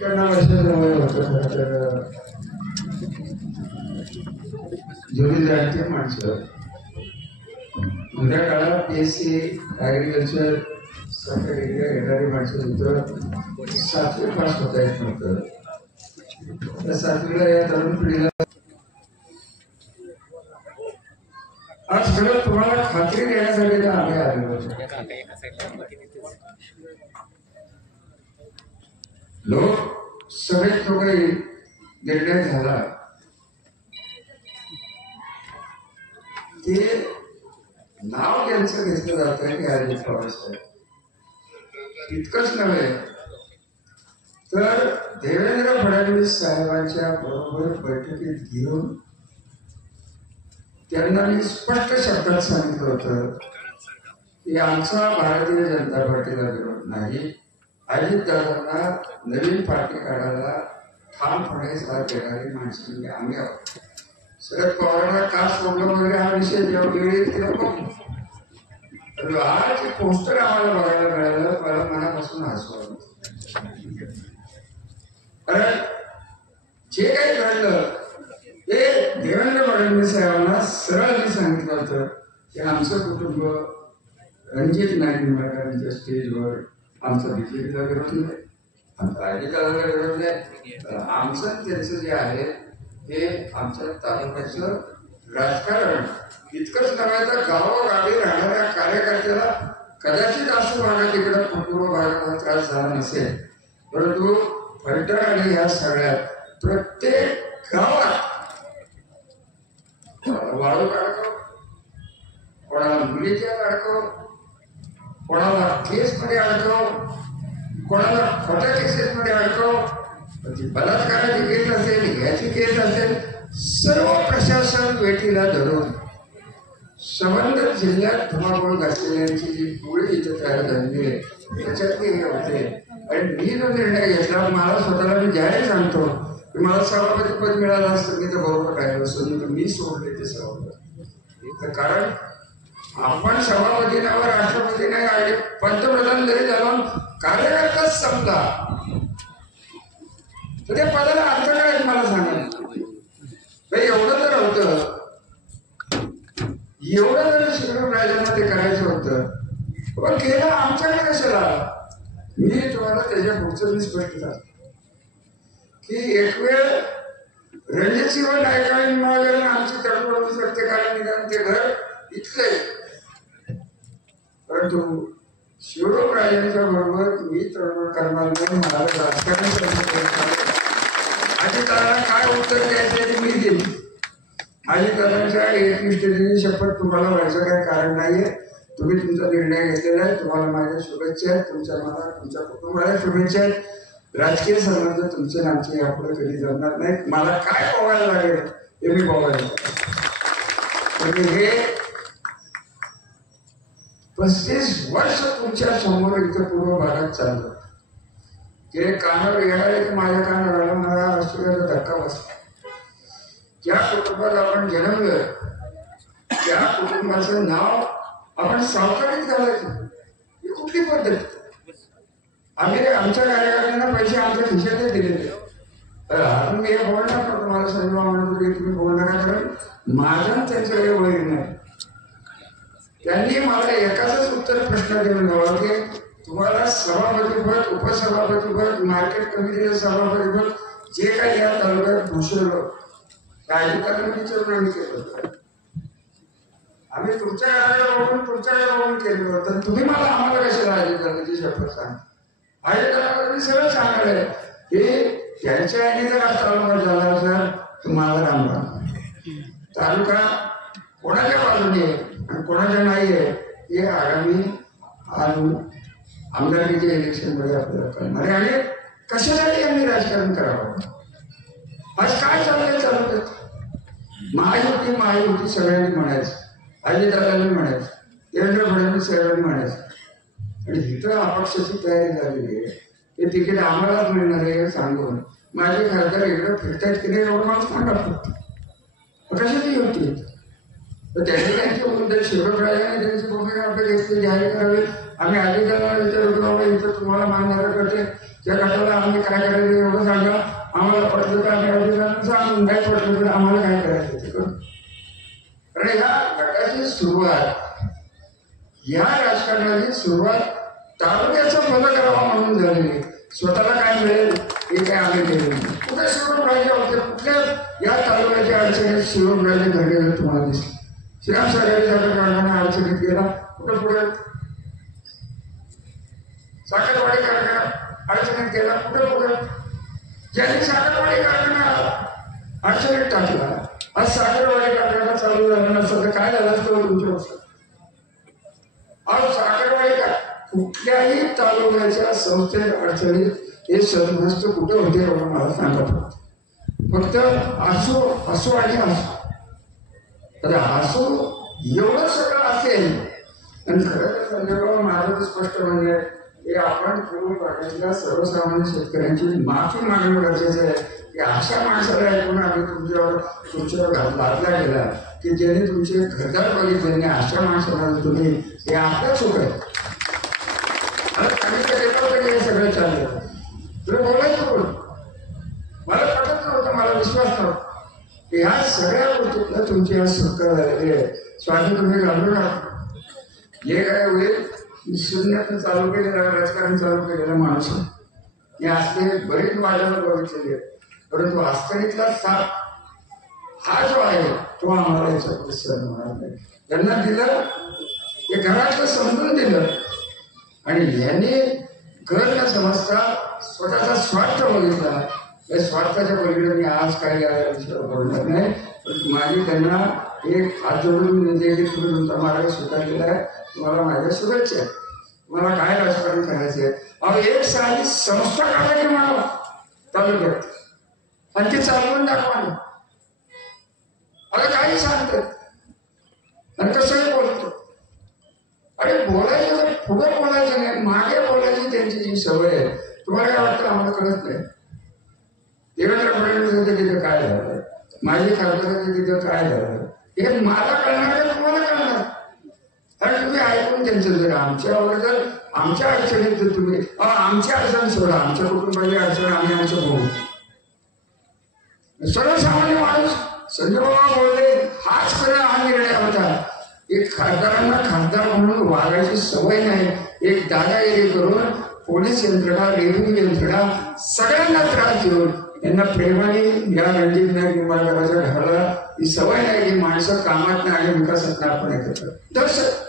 वर्षाचं वय होतं. तर जुनी जाणती माणसं जुन्या काळात PSC ॲग्रिकल्चर सारख्या डिग्र्या घेणारी माणसं सुद्धा 7वी पास होता येत नव्हतं. त्या 7वीला या तरुण पिढीला आज खरं तुम्हाला खात्री देण्यासाठी आम्ही आलेलो होतो. लोकसभेत जो काही निर्णय झाला ते नाव त्यांचं घेतलं जातं की अजित पवार साहेब. इतकंच नव्हे तर देवेंद्र फडणवीस साहेबांच्या बरोबर बैठकीत घेऊन त्यांना मी स्पष्ट शब्दात सांगितलं होतं की आमचा भारतीय जनता पार्टीला विरोध नाही. अजितदादांना नवीन पार्टी काढायला ठामपणे साथ देणारी माणसं म्हणजे आम्ही आहोत. शरद पवारांना का सोडलं वगैरे हा विषय जेव्हा वेळ येईल तेव्हा बघू. आज पोस्टर आम्हाला बघायला मिळालं मला मनापासून हसू आलं. कारण जे काही घडलं ते देवेंद्र फडणवीस साहेबांना सरळ मी सांगितलं होतं की आमचं कुटुंब रणजित नाईक निंबाळकरांच्या स्टेजवर आमचा बीजेपीला विरोध नाही, आमचा अजितदादाला विरोध नाही. आमचं त्यांचं जे आहे हे आमच्या तालुक्याचं राजकारण इतकंच नव्हे तर गावोगावी राहणाऱ्या कार्यकर्त्याला कदाचित असं भागात इकडं पूर्व भागाला त्रास झाला नसेल, परंतु फलटण आणि या सगळ्यात प्रत्येक गावात वाळू अडकव, कोणाला मुलीच्या अडकव, कोणाला केसमध्ये अडकव, कोणाला खोट्या केसेसमध्ये अडकव, बलात्काराची केस असेल, याची केस असेल, सर्व प्रशासन वेठीला धरून संबंधित जिल्ह्यात धुमाकूळ घातलेल्यांची जी गोळी इथं तयार झालेली आहे त्याच्यातली हे होते. आणि मी जो निर्णय घेतला मला स्वतःला मी जाहीर सांगतो की मला सभापती पद मिळालं असतं मी तर बरोबर राहिलो असतो. मी सोडले ते सभापती. कारण आपण सभापती नाव राष्ट्रपती नाही आणि पंतप्रधान जरी झालो कार्यकर्ताच समजा तर त्या पदाला अर्थ काय मला सांगा. एवढं तर होतं, एवढं जर शिवराम राजांना ते करायचं होतं पण केलं आमच्याकडे कशाला. मी तुम्हाला त्याच्या पुढचं मी स्पष्ट सांगतो की एक वेळ रणजितसिंह नाईकांनी आमची तडफड होऊ शकते कारण निदान ते घर इथले, परंतु शिवराम राजांच्या बरोबर मी तडफड करणार नाही. मला राजकारण अजितदादांना काय उत्तर द्यायचं ते मी देईन. अजितदादांच्या एकनिष्ठतेची शपथ तुम्हाला व्हायचं काही कारण नाहीये. तुम्ही तुमचा निर्णय घेतलेला आहे. तुम्हाला माझ्या शुभेच्छा आहेत. तुमच्या मला तुमच्या कुटुंबाला शुभेच्छा आहेत. राजकीय संबंध तुमचे आमचे यापुढे कधी जमणार नाहीत. मला काय पोवायला लागेल हे मी पोवायला. हे 35 वर्ष तुमच्या समोर इथं पूर्व भागात चाललं. ते कानावर येणारे की माझ्या कानावर आला मला आश्चर्याचा धक्का बसला. ज्या कुटुंबात आपण जन्मलं त्या कुटुंबाचं नाव आपण सावकारीत घालायचं ही कुठली पद्धत. आम्ही आमच्या कार्यकर्त्यांना पैसे आमच्या खिशातच दिलेले. अजून मी हे बोलणार का तुम्हाला संजय म्हणत होते तुम्ही बोलणार कारण माझं त्यांचं हे वैर नाही. त्यांनी मला एकाच उत्तर प्रश्न देऊन द्यावा की तुम्हाला सभापतीपद, उपसभापतीपद, मार्केट कमिटीचे सभापतीपद जे काही या तालुक्यात घोषवलं अधिकाऱ्यांनी विचारून आम्ही केलं. आम्ही तुमच्याकडे बघून केलं होतं. तुम्ही मला आम्हाला कशाला अधिकाऱ्याची शपथ सांग. अधिकाऱ्याला मी सगळं सांगणार आहे की त्यांच्या याने जर तालुका झाला असेल तुम्हाला रामराम. तालुका कोणाच्या बाजूने आणि कोणाच्या नाही आहे हे आगामी आमदारकीच्या इलेक्शनमध्ये आपल्याला कळणार आहे. आणि कशासाठी आम्ही राजकारण करावं. आज काय चाललंय तालुक्यात महायुती सगळ्यांनी म्हणायचं, अजितदादांनी म्हणायचं, देवेंद्र फडणवीस साहेबांनी म्हणायचं. आणि इथं अपक्षाची तयारी झालेली आहे. ते तिकीट आम्हालाच मिळणार आहे सांगून माझे खासदार इकडं फिरतात की नाही एवढं मला सांगा फक्त. कशाची होती तर त्यांनी त्यांचे मुद्दे शिवराजराजांनी त्यांची भूमिका आपल्या घेतली जाहीर करावी. आम्ही अजितदादांना विचारतो बाबा इथं तुम्हाला मानणारं करते त्या गटाला आम्ही काय करायचं एवढं सांगा, आम्हाला पडलं तर आम्ही अधिकाऱ्यांना सांगून, काय पडलं तर आम्हाला काय करायचं ते करू. कारण या गटाची सुरुवात, या राजकारणाची सुरुवात तालुक्याचा भलं करावा म्हणून झालेली. स्वतःला काय मिळेल हे काय आम्ही केले. कुठे शिवरामराजे होते, कुठल्या या तालुक्याच्या अडचणीत शिवरामराजे घडलेले तुम्हाला दिसले. श्रीराम सागरी कारखाना अडचणीत गेला, कुठं पुढे साखरवाडी कारखाना अडचणीत गेला, कुठं पुढे ज्यांनी साखरवाडी कारखाना अडचणीत टाकला, आज साखरवाडी कारखाना चालू झाला नसतं तर काय झालं असतं तुमच्या वर्षात. आज साखरवाडी कुठल्याही तालुक्याच्या संस्थेत अडचणीत हे सदमस्त कुठे होते एवढं मला सांगत. फक्त असो असो आणि असो, तर असो एवढं सगळं असेल. आणि खरं तर संजयबाबा माझं स्पष्ट म्हणजे हे आपण पूर्व भागातल्या सर्वसामान्य शेतकऱ्यांची माफी मागणं गरजेचं आहे की अशा माणसाला ऐकून आम्ही तुमच्यावर लादला गेला की ज्याने तुमचे घरदार बघितले नाही, अशा माणसाला तुम्ही हे आपलं चूक आहे. हे सगळं चाललं तुला बोलायचं बोल, मला पटत नव्हतं, मला विश्वास नव्हता. ह्या सगळ्या गोष्टीतलं तुमची आज सुटका झालेली आहे. स्वामी तुम्ही घालू नका. हे काय होईल, शून्यातून चालू केलेलं राजकारण चालू केलेला माणूस हे असले बरेच वाढायला बघितलेले आहेत. परंतु वास्तविकला साथ हा जो आहे तो आम्हाला याच्यात सहन होणार नाही. त्यांना दिलं ते घरातलं समजून दिलं आणि यांनी घर न समजता स्वतःचा स्वार्थ बघितला. या स्वार्थाच्या पलीकडे मी आज काय या विषयावर बोलणार नाही. पण माझी त्यांना एक हात जोडून म्हणजे की तुम्ही तुमचा मार्ग स्वीकारलेला आहे, तुम्हाला माझ्या शुभेच्छा. तुम्हाला काय राजकारण करायचं आहे. अहो एक साधी संस्था काढायची मला तालुक्यात आणि ती चालवून दाखवा. अरे काही सांगतात आणि कसंही बोलतो. अरे बोलायचं तर पुढे बोलायचं नाही, मागे बोलायची त्यांची जी सवय आहे. तुम्हाला काय वाटतं आम्हाला कळत नाही. देवेंद्र फडणवीस तिथं काय झालं, माझी खासदाराचं तिथं काय झालं हे मला कळणार का तुम्हाला कळणार. कारण तुम्ही ऐकून त्यांचं जर आमच्यावर जर आमच्या अडचणीत जर तुम्ही आमची अडचण सोडा, आमच्या कुटुंबाची अडचण आम्ही आमचं बघू. सर्वसामान्य माणूस संजय बाबा बोलले हाच खरा हा निर्णय होता. एक खासदारांना खासदार म्हणून वागायची सवय नाही. एक दादागिरी करून पोलीस यंत्रणा, रेव्हेन्यू यंत्रणा सगळ्यांना त्रास देऊन यांना प्रेमाने या रणजित नाईक निंबाळकरांच्या घराला ही सवय नाही की माणसं कामात नाही आणि विकासात नाही आपण एकत्र. दहशत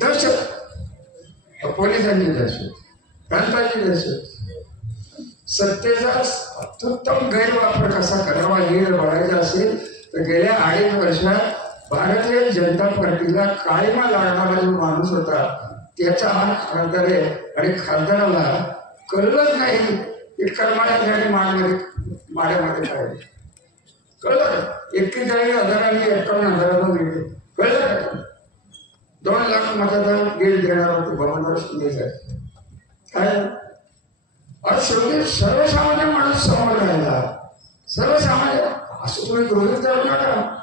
दहशत पोलिसांची दहशत, प्रांताची दहशत, सत्तेचा अत्युत्तम गैरवापर कसा करावा हे बघायचा असेल तर गेल्या 2.5 वर्षात भारतीय जनता पार्टीला काळीमा लागणारा जो माणूस होता त्याचा हा खासदार आहे. आणि खासदाराला कळलंच नाही की कर्माळ्यासाठी माड्यामध्ये काय कळलं. 41,000 आणि 51,000 मिळते कळलं. 2 लाख मताचा लीड देणार होते बमनराव शिंदे साहेब. काय शेवटी सर्वसामान्य माणूस समोर राहिला. सर्वसामान्य असं तुम्ही गृहित धरू नका.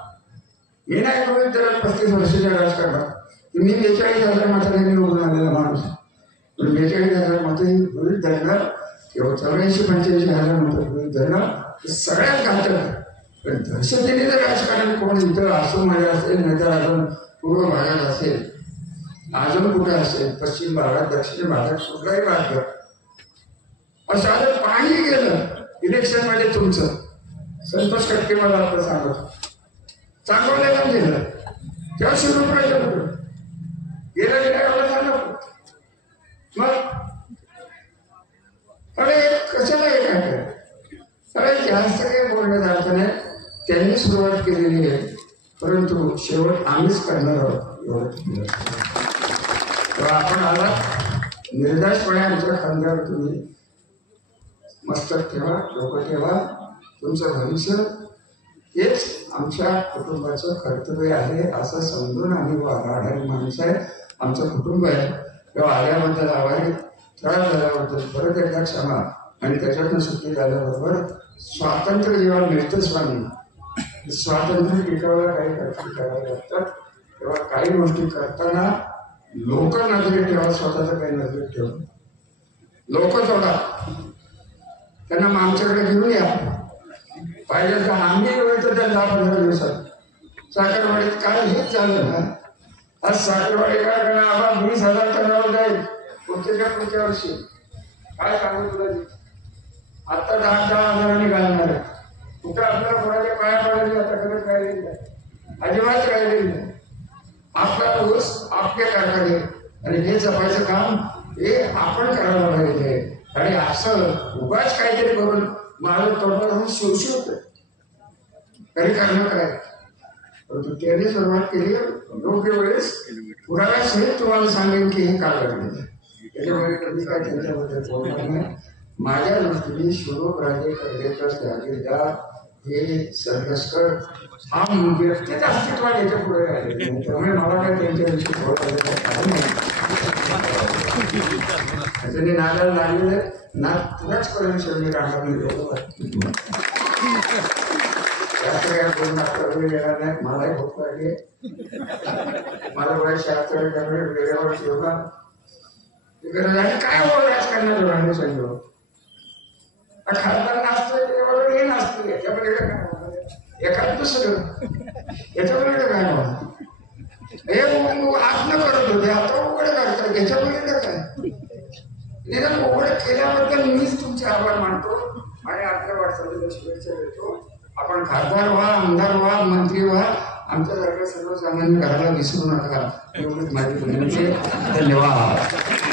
मी नाही गृहित धरत 35 वर्षाच्या राजकारणात मी 42,000 मतांनी निवडून आलेला माणूस. पण 42,000 मतं गृहित धरणार किंवा 84-85,000 मतं गृहित धरणार सगळ्यात घातक. पण दहशतीने जर राजकारण कोण इथं आसोमध्ये असेल, नाही तर अजून पूर्व भागात असेल, अजून कुठे असेल, पश्चिम भागात, दक्षिण भागात, कुठलाही भाग साधं पाणी गेलं इलेक्शन मध्ये तुमचं संतोष टक्के मला आपलं सांगवलेला गेलं तेव्हा सुरू राहिलं गेलं गेलं सांगत मग अरे कशाला हे काय अरे जास्त काही बोलण्यात अर्थ नाही. त्यांनी सुरुवात केलेली आहे परंतु शेवट आम्हीच करणार आहोत एवढं. तेव्हा आपण आला निर्दासपणे आमच्या खांद्यावर तुम्ही मस्तक ठेवा, डोकं ठेवा. तुमचं भविष्य हेच आमच्या कुटुंबाचं कर्तव्य आहे असं समजून आम्ही वाढणारी माणसं आहे. आमचं कुटुंब आहे. तेव्हा आल्याबद्दल आभारी, त्रास झाल्याबद्दल परत एकदा क्षमा. आणि त्याच्यातनं सुट्टी झाल्याबरोबर स्वातंत्र्य जेव्हा मिळतं स्वामी, स्वातंत्र्य टिकायला काही गोष्टी कराव्या लागतात. तेव्हा काही गोष्टी करताना लोक नजरेत ठेवा, स्वतःचं काही नजरेत ठेवा. लोक जोडा, त्यांना मग आमच्याकडे घेऊन या. पाहिजे तर आम्ही येऊन त्या 10-15 दिवसात. साखरवाडीत काय हेच झालं ना, आज साखरवाडी काय करणार, आम्हाला 20,000 टनावर जाईल पुढच्या वर्षी. काय सांगू तुला, आता 10,000 हजारांनी घालणार आहे. कुठं आपल्याला कोणाच्या पाया पडायची आता करत राहिलेली नाही, अजिबात राहिलेली नाही. आपला ऊस आपल्या कारखाने आणि हे जपायचं काम हे आपण करायला पाहिजे. आणि असं उगाच काहीतरी करून माझं तोंडावर शिवशिवत तरी करणं काय. परंतु त्यांनी सुरुवात केली योग्य वेळेस पुराव्या सहित तुम्हाला सांगेन की हे काय करणे. त्याच्यामुळे कधी काय त्यांच्याबद्दल बोलणार नाही. माझ्या दृष्टीने शिवराजे कर्वेकर जागीरदार हे सरकसकर हा व्यक्तीच अस्तित्वात याच्या पुढे राहिले. त्यामुळे मला काय त्यांच्याविषयी बोलायचं काही नाही. त्याने नादाला लागलेले ना तुलाच करून शेवटी राहणार जास्त काय बोलून आपल्याकडे येणार नाही. मलाही भूक लागली, माझं वय 76 त्यामुळे वेळेवर ठेवला आणि काय बोल राजकारणात राहणे सांगितलं. खासदार नाचतोय त्याच्याबरोबर हे नाचतोय, याच्यामध्ये काय एखाद दुसरं याच्यामध्ये काय हे आत्म करत होते, आता उघड करतात. याच्यामध्ये काय निदान उघड केल्याबद्दल मीच तुमचे आभार मानतो आणि आपल्या वाटचालीला शुभेच्छा देतो. आपण खासदार व्हा, आमदार व्हा, मंत्री व्हा, आमच्यासारख्या सर्वसामान्य घराला विसरू नका एवढीच माझी विनंती. धन्यवाद.